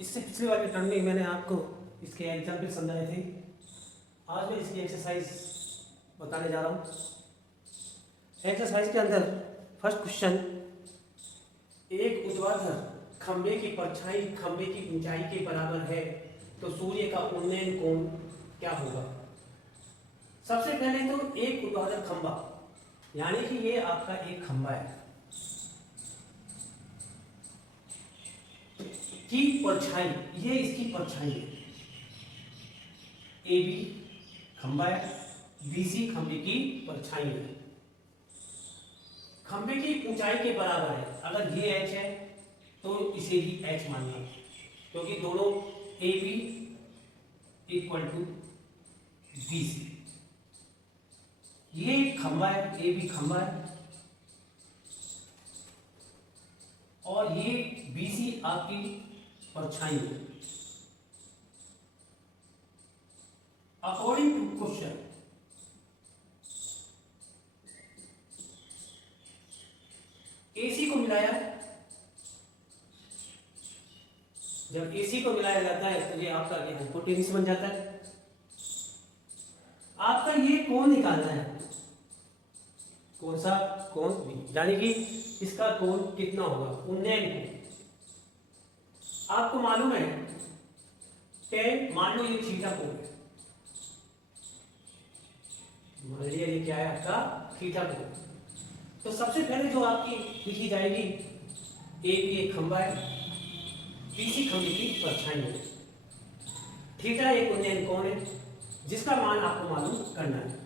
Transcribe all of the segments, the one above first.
इससे पिछले वाले टर्म में मैंने आपको इसके एग्जाम्पल समझाए थे। आज मैं इसकी एक्सरसाइज बताने जा रहा हूँ। एक्सरसाइज के अंदर फर्स्ट क्वेश्चन, एक ऊर्ध्वाधर खंबे की परछाई खंबे की ऊंचाई के बराबर है तो सूर्य का उन्नयन कोण क्या होगा। सबसे पहले तो एक ऊर्ध्वाधर खंबा यानी कि ये आपका एक खंबा है की परछाई, ये इसकी परछाई है। ए बी खंबा है, बी सी खंबे की परछाई है। खंबे की ऊंचाई के बराबर है। अगर ये एच है तो इसे भी एच मानना, क्योंकि दोनों A B equal to B C. ये खंबा है, ए बी खंबा है, और ये बी सी आपकी परछाई है। अकॉर्डिंग टू क्वेश्चन, एसी को मिलाया, जब एसी को मिलाया जाता है तो ये आपका हाइपोटेन्यूज बन जाता है। आपका ये कोण निकालना है, कौन सा कोण, यानी कि इसका कोण कितना होगा, उन्नयन कोण। आपको मालूम है टेन, मान लो ये थीटा कोण है, मान लिया ये क्या है आपका थीटा कोण। तो सबसे पहले जो आपकी लिखी जाएगी, ए बी एक खंबा है, बी सी खंबे की परछाई है, थीटा एक उन्नयन कोण है जिसका मान आपको मालूम करना है।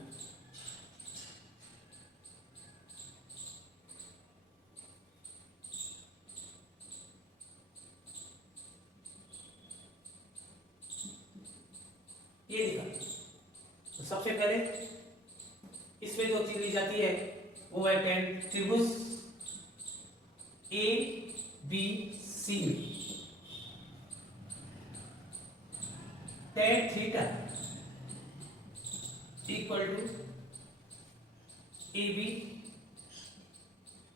ये लिखा। तो सबसे पहले इसमें जो चीज ली जाती है वो है टेन, त्रिभुज ए बी सी में tan theta equal to A B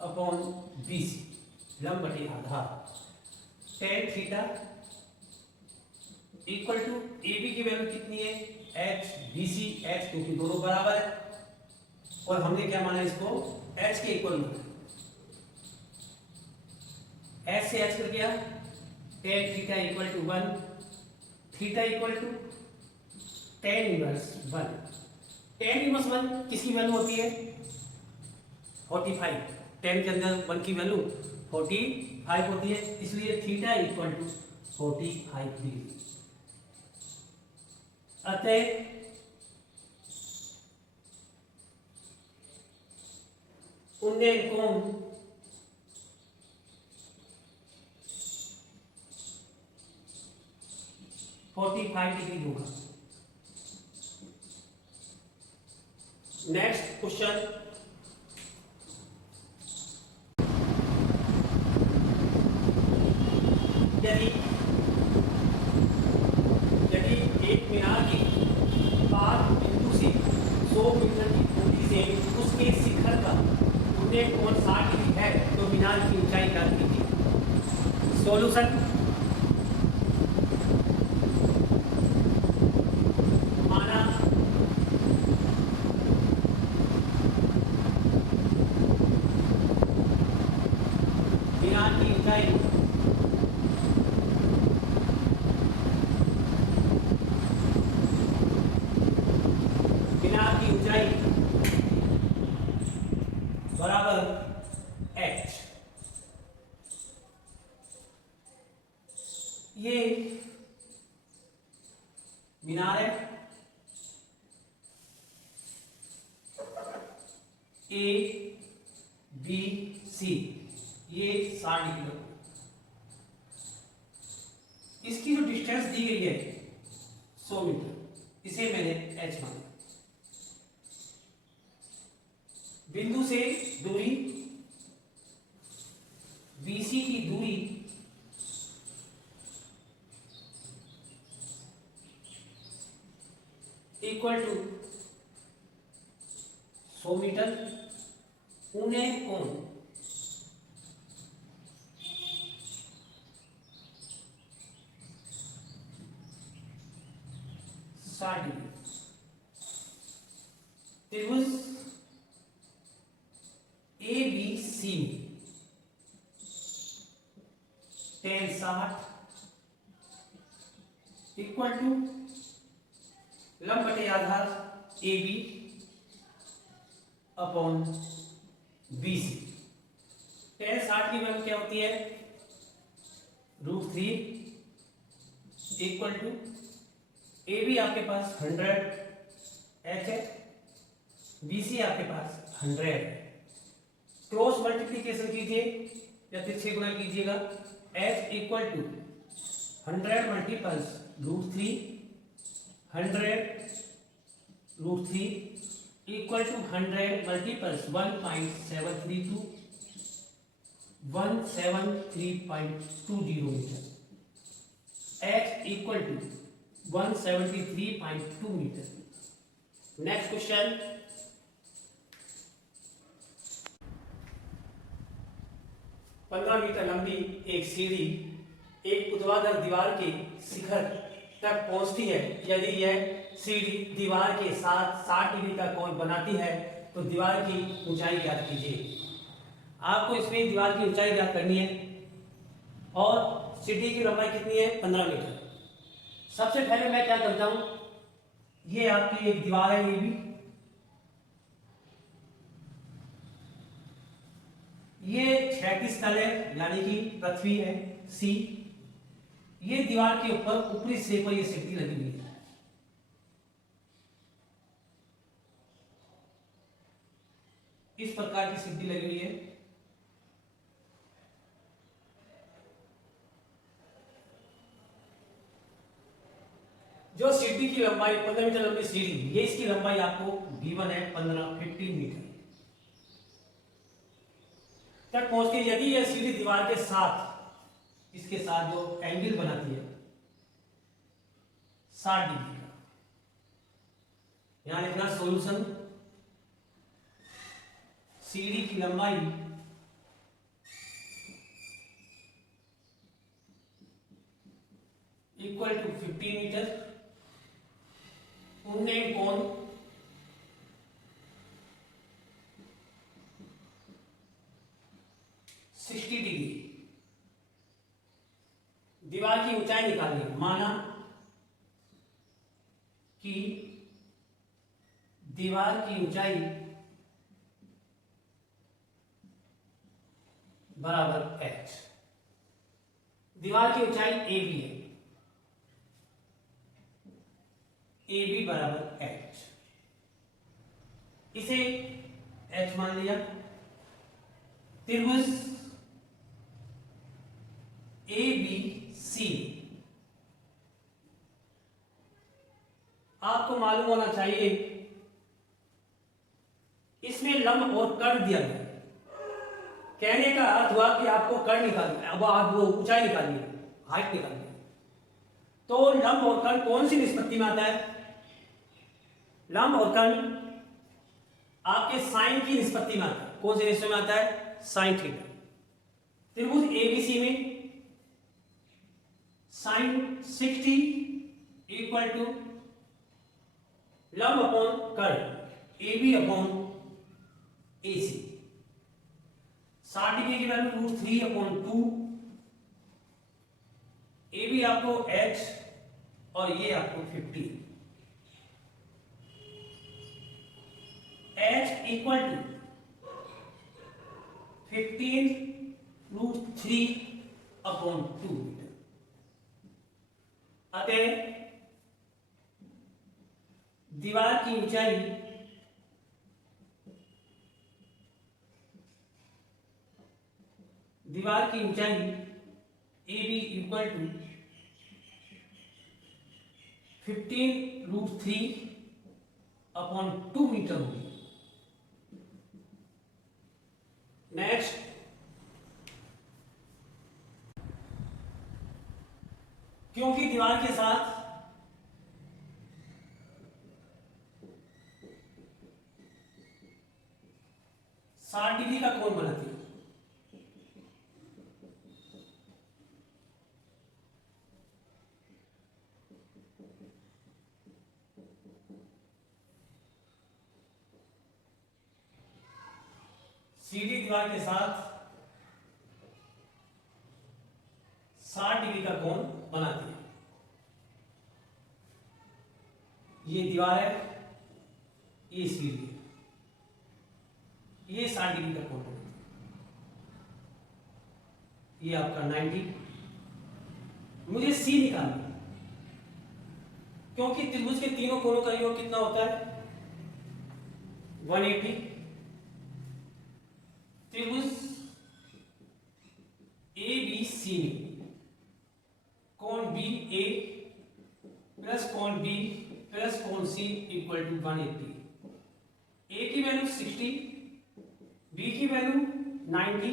upon B C, लंब बटे आधार। Tan theta equal to A B की वैल्यू कितनी है, एच, बी सी एच, क्योंकि दोनों बराबर है और हमने क्या माना इसको एच के इक्वल माना। एच से एच कर दिया, tan theta equal to 1, theta equal to tan inverse 1। Tan inverse 1 किसकी वैल्यू होती है, 45। 10 के अंदर 1 की वैल्यू 45 होती है, इसलिए थीटा इक्वल टू 45 डिग्री। अतः उन्नयन कोण डिग्री होगा। नेक्स्ट क्वेश्चन, यदि एक मीनार की पार बिंदु से 100 मीटर की दूरी से उसके शिखर का उन्नयन कोण 60 डिग्री है तो मीनार की ऊंचाई क्या कीजिए। सॉल्यूशन, माना मीनार की ऊंचाई बराबर h। ये मीनार है, ए बी सी, ये 60 डिग्री। इसकी जो डिस्टेंस दी गई है 100 मीटर, इसे मैंने h माना। बिंदु से दूरी, बीसी की दूरी इक्वल टू 100 मीटर, उन्नयन कोण 60 डिग्री। त्रिभुज ए बी सी में tan 60 इक्वल टू लंब बटे आधार A B upon B C. tan 60 की वैल्यू क्या होती है? √3 इक्वल टू ए बी आपके पास 100 एच है, बी सी आपके पास 100 है। क्रॉस मल्टीप्लीकेशन कीजिए या तिरछे गुणा कीजिएगा। H equal to 100 multiples √3, 100 √3 equal to 100 multiples 1.732 173.20 metre. H equal to 173.2 metre. Next question, पंद्रह मीटर लंबी एक सीढ़ी एक ऊर्ध्वाधर दीवार के शिखर तक पहुंचती है। यदि यह सीढ़ी दीवार के साथ 60 डिग्री का कोण बनाती है तो दीवार की ऊंचाई ज्ञात कीजिए। आपको इसमें दीवार की ऊंचाई ज्ञात करनी है और सीढ़ी की लंबाई कितनी है? 15 मीटर। सबसे पहले मैं क्या करता हूं, ये आपकी एक दीवार है, ये भी ये क्षैतिज तल है यानी कि पृथ्वी है सी। ये दीवार के ऊपर ऊपरी सिरे पर ये सीढ़ी लगी हुई है। इस प्रकार की सीढ़ी लगी हुई है। जो सीढ़ी की लंबाई 15 मीटर लंबी सीढ़ी, ये इसकी लंबाई आपको गिवन है 15 मीटर तक पहुंचती है। यदि यह सीढ़ी दीवार के साथ, इसके साथ जो एंगल बनाती है 60 डिग्री का, यहां लिखना सॉल्यूशन। सीढ़ी की लंबाई इक्वल टू 15 मीटर, उन्नयन कोण 60 डिग्री। दीवार की ऊंचाई निकालनी है। माना कि दीवार की ऊंचाई बराबर h। दीवार की ऊंचाई ए बी है, ए बी बराबर h। इसे h मान लिया। त्रिभुज ए बी सी, आपको मालूम होना चाहिए इसमें लंब और कर्ण दिया गया। कहने का अर्थ हुआ कि आपको कर्ण निकालना है, अब आप वो ऊंचाई निकालनी है, हाइट निकालनी है। तो लंब और कर्ण कौन सी निष्पत्ति में आता है? लंब और कर्ण आपके साइन की निष्पत्ति में आता है। कौन से रेशियो में आता है? Sine theta. त्रिभुज एबीसी में साइन 60 इक्वल टू लंब अपॉन कर्ण A B upon A C. 60 degree की वैल्यू √3 अपॉन 2, ए बी आपको h और ये आपको 15। h equal to 15 √3 upon 2 metre. अतः दीवार की ऊंचाई A B equal to 15 √3 upon 2 metre होगी। नेक्स्ट, क्योंकि दीवार के साथ साठ डिग्री का कोण बनाती है, सीधी दीवार के साथ 60 डिग्री का कोण बनाती है। ये दीवार है, ये सीधी है, ये 60 डिग्री का कोण बनाती है। ये आपका 90। मुझे सी निकालना है, क्योंकि त्रिभुज के तीनों कोणों का योग कितना होता है? 180। त्रिभुज ए बी सी में कोण बी ए प्लस कोण बी प्लस कोण सी इक्वल टू 180। ए की वैल्यू 60, बी की वैल्यू 90,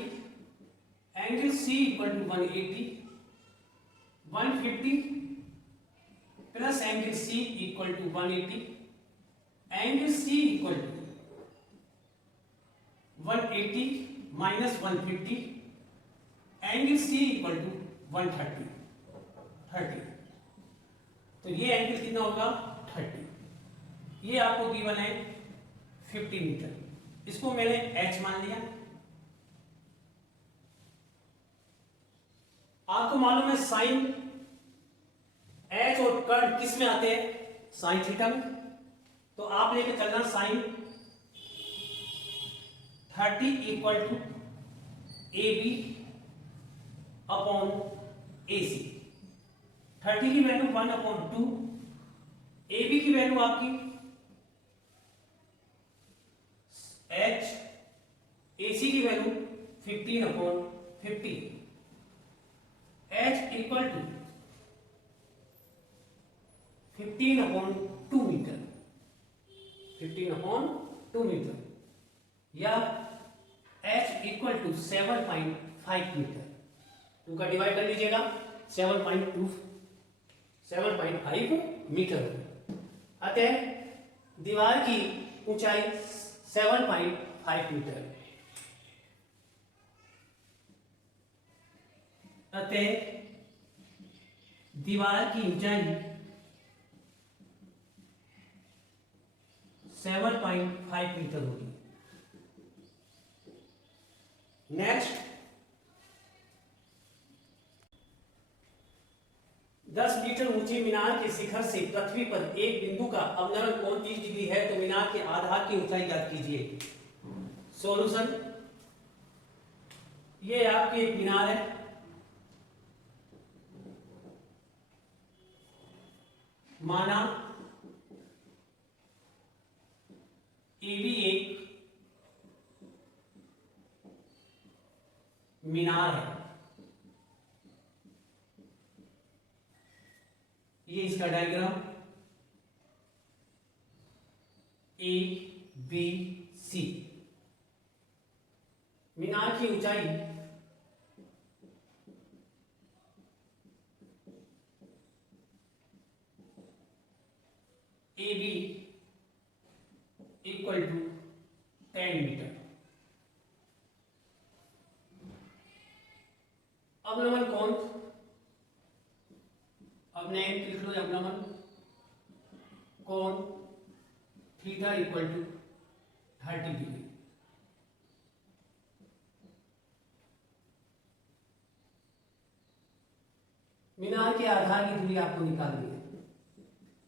angle C equal to 180, 150 plus angle C equal to 180, angle C equal to 180 minus 150, angle C equal to 130। तो ये एंगल कितना होगा? 30। ये आपको गिवन है 50 मीटर। इसको मैंने h मान लिया। आपको मालूम है साइन h और कर्ल किस में आते हैं? साइन थीटा में। तो आप लेके चलना sine 30 equal to A B upon A C. 30 की वैल्यू 1/2, ए बी की वैल्यू आपकी h, ए सी की value 15/50। h equal to 15/2 metre, 15/2 metre, या h इक्वल टू 7.5 मीटर। 2 का डिवाइड कर लीजिएगा, 7.5 मीटर होगी। अतः दीवार की ऊंचाई 7.5 मीटर है। अतः दीवार की ऊंचाई 7.5 मीटर होगी। नेक्स्ट, 10 मीटर ऊंची मीनार के शिखर से पृथ्वी पर एक बिंदु का अवनरण कोण 30 डिग्री है, तो मीनार के आधार की ऊंचाई ज्ञात कीजिए। सॉल्यूशन, ये आपकी एक मीनार है, माना ए भी एक मीनार है। ये इसका डायग्राम ए बी सी। मीनार की ऊंचाई A B equal to 10 metre. अवनमन कोण, अब नेम लिख लो, अवनमन कोण थीटा इक्वल टू 30 डिग्री। मीनार के आधार की दूरी आपको निकालनी है।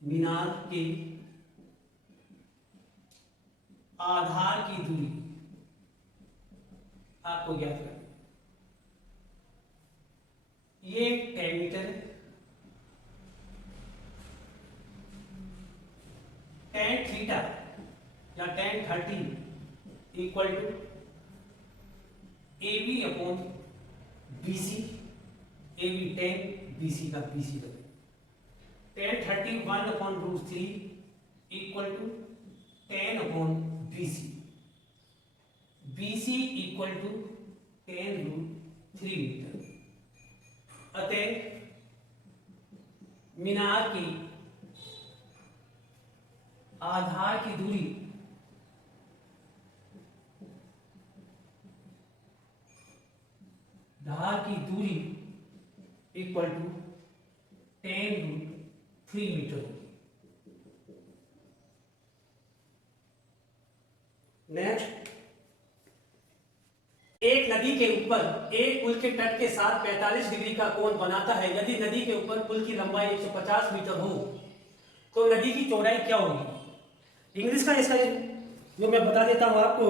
मीनार के आधार की दूरी आपको ज्ञात करनी है। ये 10 मीटर है। tan थीटा या tan 30 equal to A B upon B C. A B 10, B C का बी सी बदले। tan 30 1/√3 equal to 10 upon B C. B C equal to 10√3 metre. अतः मीनार की आधार की दूरी इक्वल टू 10√3 मीटर होगी। नेक्स्ट, एक नदी के ऊपर एक पुल के तट के साथ 45 डिग्री का कोण बनाता है। यदि नदी के ऊपर पुल की लंबाई 150 मीटर हो तो नदी की चौड़ाई क्या होगी? इंग्लिश का इसका जो मैं बता देता हूं आपको।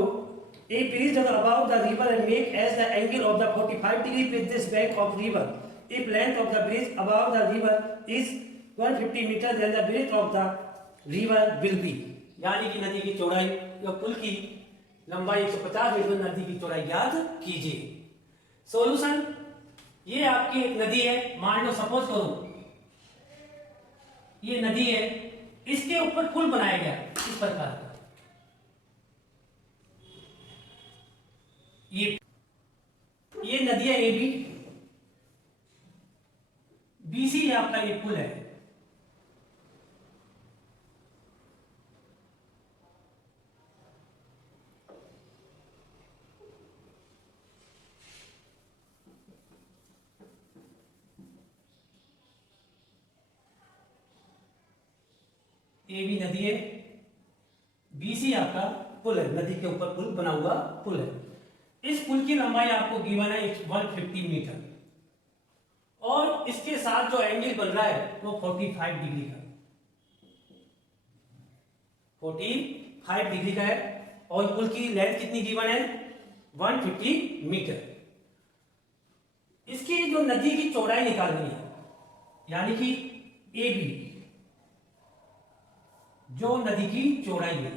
A bridge about the river and make as the angle of the 45 degree with this bank of river. If length of the bridge about the river is 150 metre then the breadth of the river will be. यानी कि नदी की चौड़ाई या पुल की लंबाई 150 metre, नदी की चौड़ाई याद कीजिए। सॉल्यूशन, ये आपकी एक नदी है, मान लो सपोज करो ये नदी है, इसके ऊपर पुल बनाया गया इस प्रकार का। ये नदी है ए बी, बीसी आपका ये पुल है। ए बी नदी है, बीसी आपका पुल है, नदी के ऊपर पुल बना हुआ पुल है। इस पुल की लंबाई आपको गिवन है 150 मीटर और इसके साथ जो एंगल बन रहा है वो 45 डिग्री का, 45 डिग्री का है। और पुल की लेंथ कितनी गिवन है? 150 मीटर। इसकी जो नदी की चौड़ाई निकालनी है, यानी कि ए बी जो नदी की चौड़ाई है,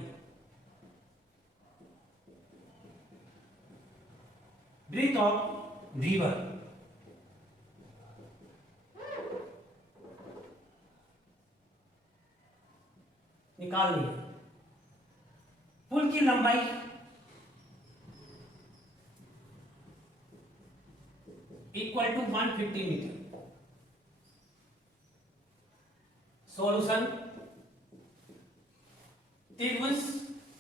ब्रेथ ऑफ रिवर, निकालनी है। पुल की लंबाई इक्वल टू 150 मीटर। सॉल्यूशन, त्रिभुज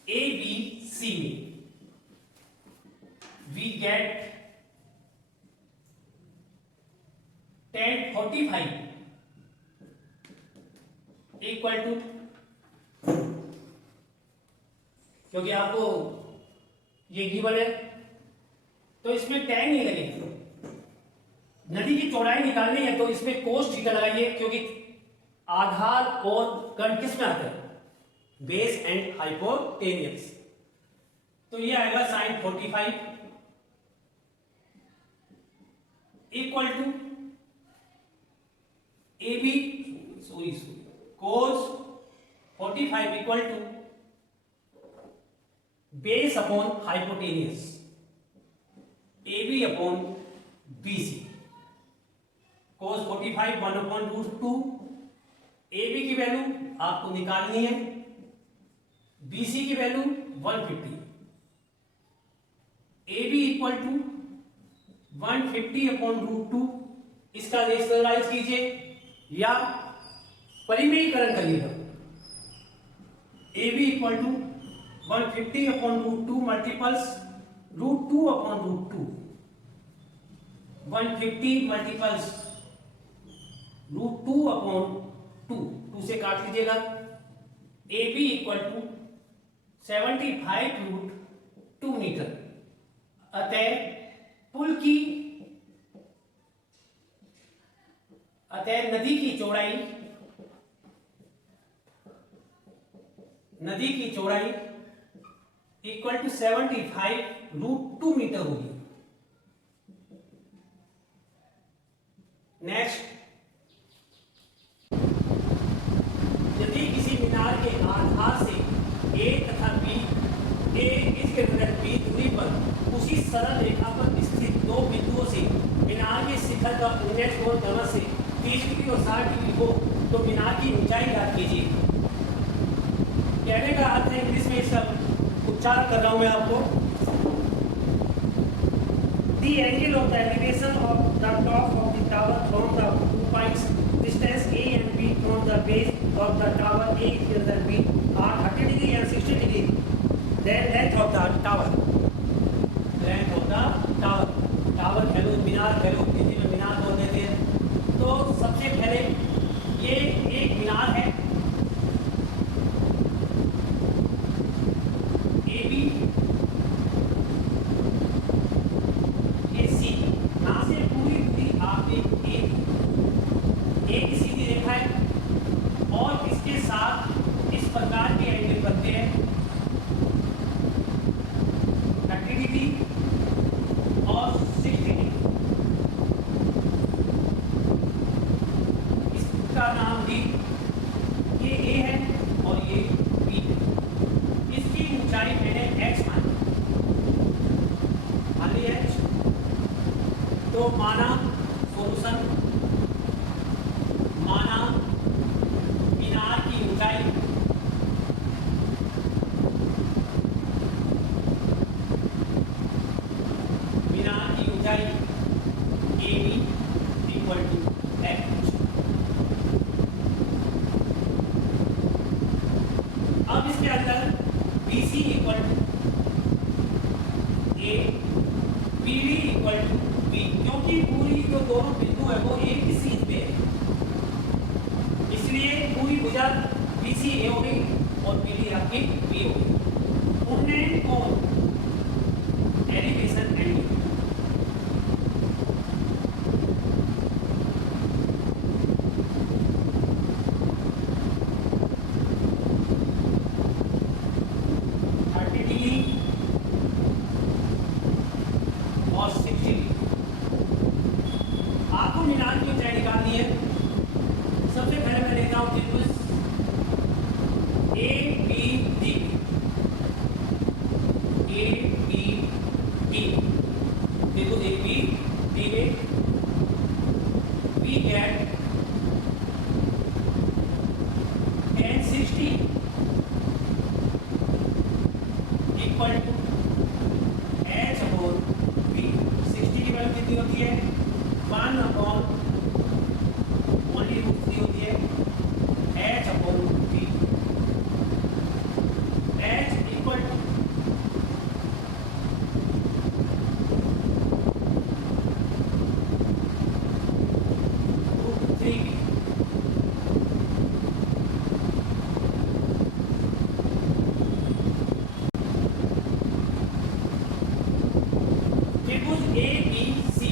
ए बी सी में we get tan 45 equal to, क्योंकि आपको ये गिवन है तो इसमें tan नहीं लगेगा। नदी की चौड़ाई निकालनी है तो इसमें cos थीटा लगाइए, क्योंकि आधार और कर्ण किस में आता है? Base and hypotenuse. तो ये आएगा sin 45 equal to A B cos 45 equal to base upon hypotenuse A B upon B C. cos 45 1/√2, A B की वैल्यू आपको निकालनी है, बीसी की value 150, A B equal to 150/√2। इसका रेशनलाइज कीजिए या परिमेयीकरण करिएगा। A B equal to 150/√2 multiples √2/√2, 150 multiples √2/2, 2 से काट लीजिएगा। A B equal to 75√2 metre. अतः नदी की चौड़ाई इक्वल टू 75√2 मीटर होगी। नेक्स्ट, यदि किसी मीनार के आधार से ए तथा बी, ए इसके बी दूरी पर उसी सरल रेखा पर स्थित दो बिंदुओं से मीनार के शिखर का उन्नत कोण क्रमश से 30 डिग्री और 60 डिग्री हो तो मीनार की ऊंचाई ज्ञात कीजिए। कहने का अर्थ है, इंग्लिश में इसका उच्चारण कर रहा हूं मैं आपको। The angle of the elevation of the top of the tower from the 2 points distance A and B from the base of the tower A and B are 30 degree and 60 degree. Then length of the tower, tower कह लो, मीनार कह लो, हिंदी में मीनार बोल देते हैं। तो सबसे पहले ये एक मीनार है ए बी, क्वेश्चन, माना मीनार की ऊंचाई AB इक्वल टू H। अब इसके अंदर BC equal to A, PD equal to B, क्योंकि पूरी जो दोनों बिंदु है वो एक ही सीध पे है, इसलिए पूरी भुजा BC A हो गई और PD आपकी B हो गई। उन्होंने कौन एलिवेशन एंगल और 60 आपको मीनार की ऊंचाई निकालनी है। सबसे पहले मैं लेता हूं त्रिभुज ABD, देखो ABD में we get tan 60 equal to H upon B। 60 की वैल्यू कितनी होती है? 1 अपॉन ओनली रूट 3 होती है H upon B। H equal to root 3B। त्रिभुज ABCD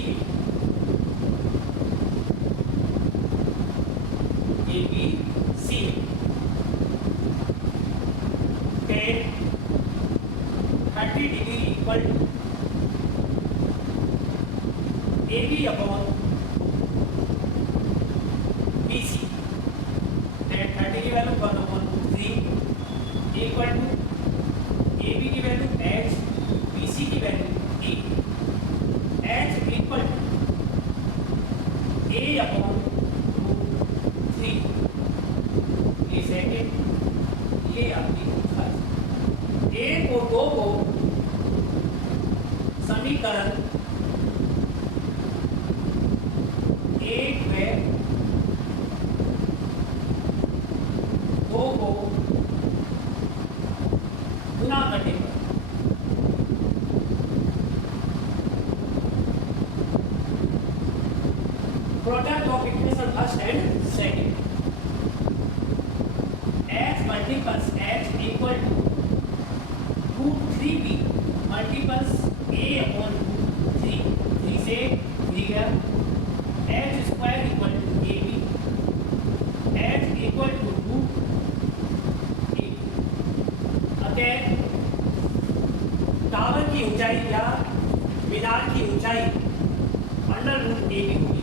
tan 30 degree equal to AB upon BC। tan 30 की value 1 upon 3 equal to AB की value H, BC की value A। H equal to A upon 3, ये second, ये आपकी first. एक और दो को समीकरण 1 में 2 को गुना करने पर product of equation first and second, H multiples H equal to root 3B multiples A upon root 3, 3 से 3 गया, H square equal to AB, H equal to root A। अतः टावर की ऊंचाई या मीनार की ऊंचाई अंडर रूट AB होगी।